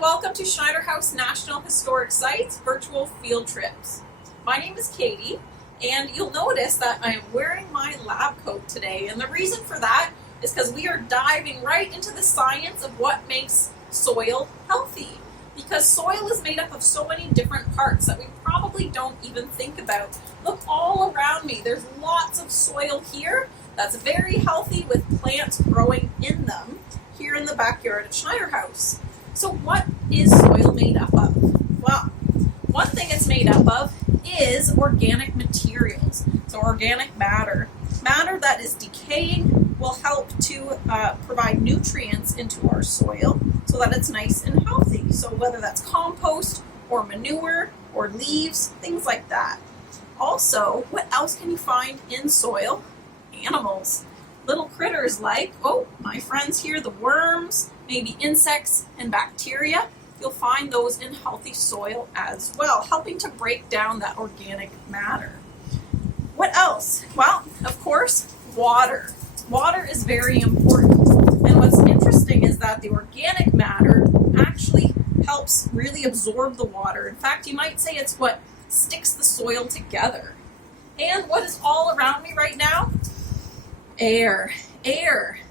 and welcome to Schneider House National Historic Sites Virtual Field Trips. My name is Katie, and you'll notice that I am wearing my lab coat today, and the reason for that is because we are diving right into the science of what makes soil healthy. Because soil is made up of so many different parts that we probably don't even think about. Look all around me, there's lots of soil here that's very healthy with plants growing in them here in the backyard at Schneider House. So what is soil made up of? Well, one thing it's made up of is organic materials. So organic matter. Matter that is decaying will help to provide nutrients into our soil so that it's nice and healthy. So whether that's compost or manure or leaves, things like that. Also, what else can you find in soil? Animals. Little critters like, my friends here, the worms, maybe insects and bacteria. You'll find those in healthy soil as well, helping to break down that organic matter. What else? Well, of course, water. Water is very important. And what's interesting is that the organic matter actually helps really absorb the water. In fact, you might say it's what sticks the soil together. And what is all around me right now? Air.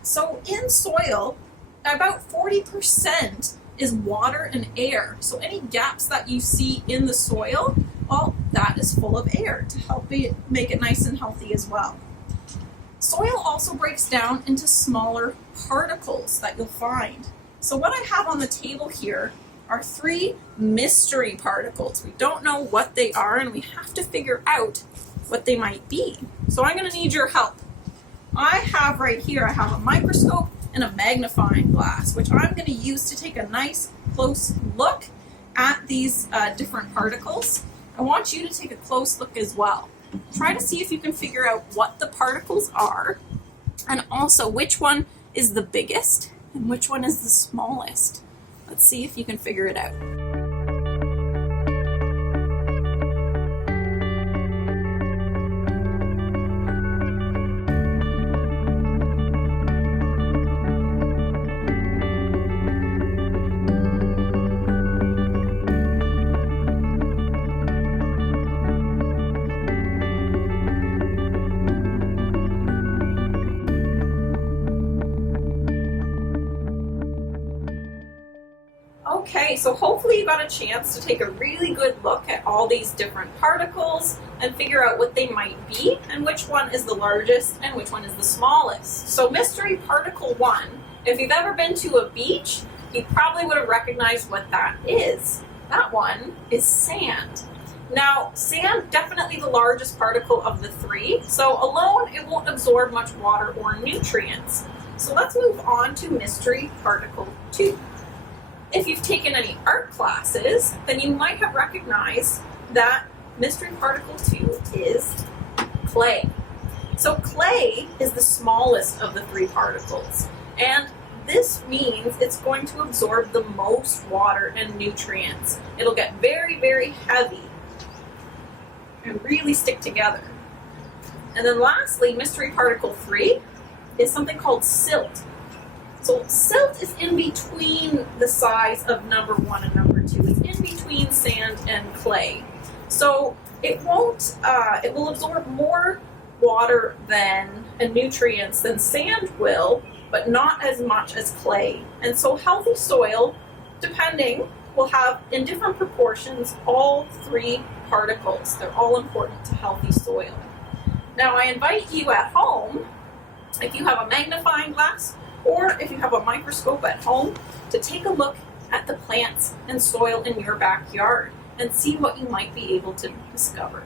So in soil, about 40% is water and air. So any gaps that you see in the soil, well, that is full of air to help make it nice and healthy as well. Soil also breaks down into smaller particles that you'll find. So what I have on the table here are 3 mystery particles. We don't know what they are, and we have to figure out what they might be. So I'm going to need your help. I have a microscope and a magnifying glass, which I'm going to use to take a nice close look at these different particles. I want you to take a close look as well. Try to see if you can figure out what the particles are, and also which one is the biggest and which one is the smallest. Let's see if you can figure it out. Okay, so hopefully you got a chance to take a really good look at all these different particles and figure out what they might be and which one is the largest and which one is the smallest. So mystery particle 1, if you've ever been to a beach, you probably would have recognized what that is. That one is sand. Now, sand, definitely the largest particle of the 3, so alone it won't absorb much water or nutrients. So let's move on to mystery particle 2. If you've taken any art classes, then you might have recognized that mystery particle 2 is clay. So clay is the smallest of the 3 particles, and this means it's going to absorb the most water and nutrients. It'll get very, very heavy and really stick together. And then lastly, mystery particle 3 is something called silt. So silt is in between the size of number 1 and number 2. It's in between sand and clay. So it will absorb more water and nutrients than sand will, but not as much as clay. And so healthy soil, will have in different proportions all 3 particles. They're all important to healthy soil. Now I invite you at home, if you have a magnifying glass, or if you have a microscope at home, to take a look at the plants and soil in your backyard and see what you might be able to discover.